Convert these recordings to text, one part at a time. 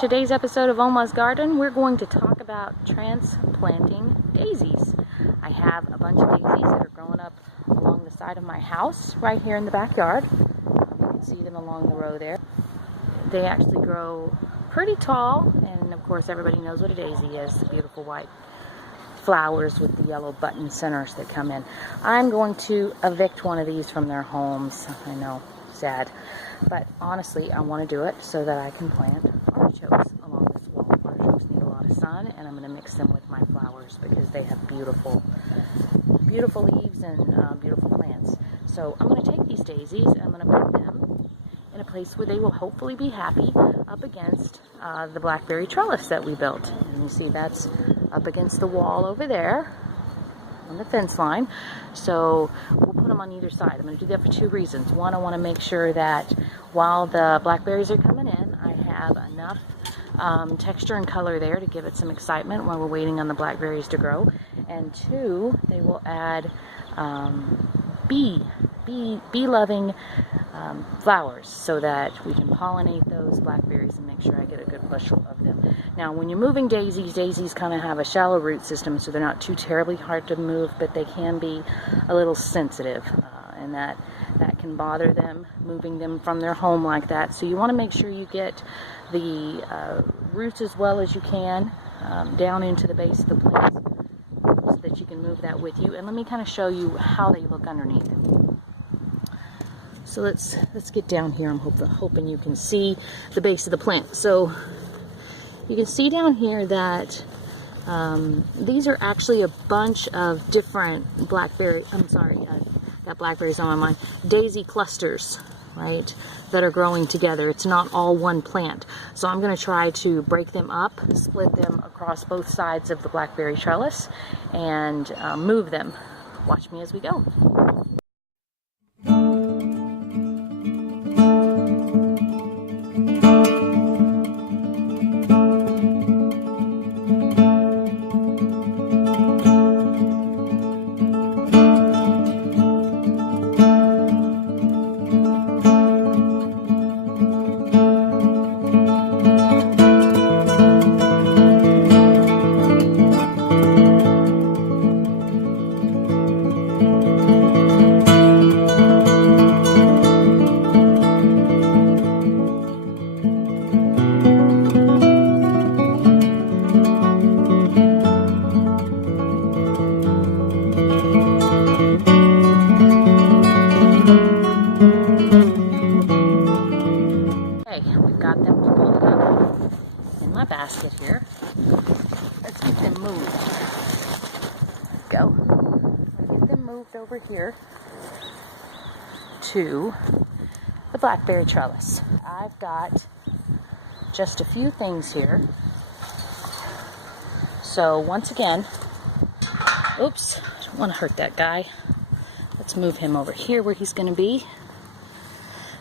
today's episode of Oma's Garden, we're going to talk about transplanting daisies. I have a bunch of daisies that are growing up along the side of my house, right here in the backyard. You can see them along the row there. They actually grow pretty tall, and of course everybody knows what a daisy is, the beautiful white flowers with the yellow button centers that come in. I'm going to evict one of these from their homes. I know, sad. But honestly, I want to do it so that I can plant artichokes along this wall. Artichokes need a lot of sun, and I'm going to mix them with my flowers because they have beautiful, beautiful leaves and beautiful plants. So I'm going to take these daisies and I'm going to put them in a place where they will hopefully be happy up against the blackberry trellis that we built. And you see that's up against the wall over there on the fence line. So we'll put them on either side. I'm going to do that for two reasons. One, I want to make sure that while the blackberries are coming in, I have enough texture and color there to give it some excitement while we're waiting on the blackberries to grow. And two, they will add bee-loving flowers so that we can pollinate those blackberries and make sure I get a good bushel of them. Now, when you're moving daisies, daisies kind of have a shallow root system, so they're not too terribly hard to move, but they can be a little sensitive, and that can bother them, moving them from their home like that. So you want to make sure you get the roots as well as you can down into the base of the plant so that you can move that with you. And let me kind of show you how they look underneath. So let's get down here. I'm hoping you can see the base of the plant. So you can see down here that these are actually a bunch of different blackberry, got blackberries on my mind, daisy clusters, right, that are growing together. It's not all one plant. So I'm going to try to break them up, split them across both sides of the blackberry trellis, and move them. Watch me as we go. Basket here. Let's get them moved. Go. Get them moved over here to the blackberry trellis. I've got just a few things here. So once again, oops, I don't want to hurt that guy. Let's move him over here where he's going to be.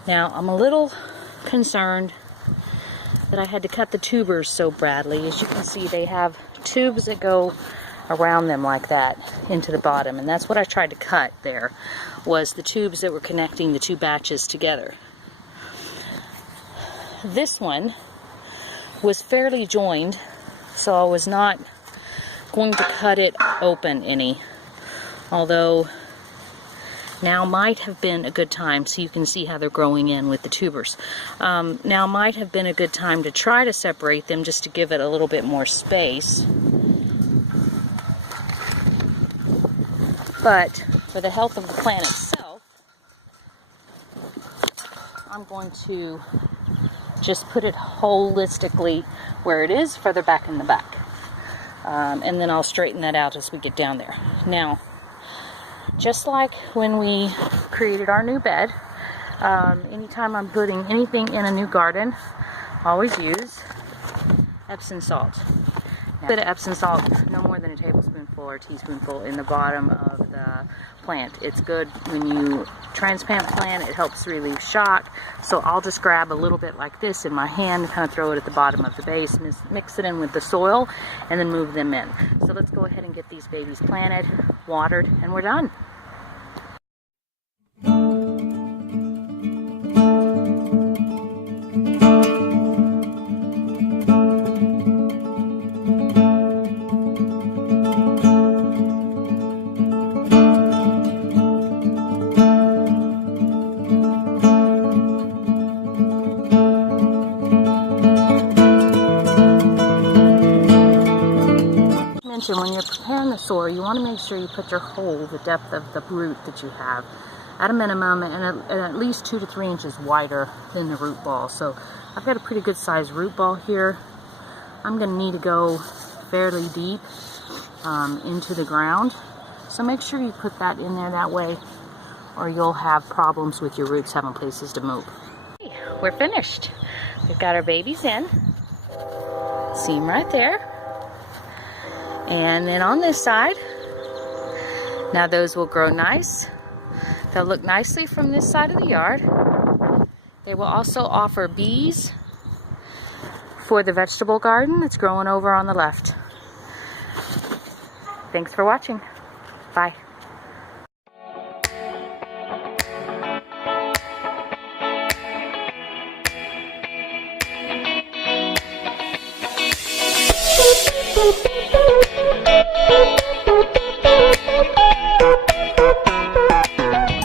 Now I'm a little concerned that I had to cut the tubers so badly. As you can see, they have tubes that go around them like that into the bottom, and that's what I tried to cut there, was the tubes that were connecting the two batches together. This one was fairly joined, so I was not going to cut it open any, although now might have been a good time, so you can see how they're growing in with the tubers. Now might have been a good time to try to separate them just to give it a little bit more space. But for the health of the plant itself, I'm going to just put it holistically where it is, further back in the back. And then I'll straighten that out as we get down there. Now, just like when we created our new bed, anytime I'm putting anything in a new garden, I always use Epsom salt. A bit of Epsom salt, no more than a tablespoonful or teaspoonful in the bottom of the plant. It's good when you transplant plant. It helps relieve shock. So I'll just grab a little bit like this in my hand, kind of throw it at the bottom of the base, mix it in with the soil, and then move them in. So let's go ahead and get these babies planted, watered, and we're done. soil, you want to make sure you put your hole, the depth of the root that you have, at a minimum and at least 2 to 3 inches wider than the root ball. So I've got a pretty good sized root ball here. I'm going to need to go fairly deep into the ground. So make sure you put that in there that way, or you'll have problems with your roots having places to move. We're finished. We've got our babies in. See them right there. And then on this side, now those will grow nice. They'll look nicely from this side of the yard. They will also offer bees for the vegetable garden that's growing over on the left. Thanks for watching. Bye.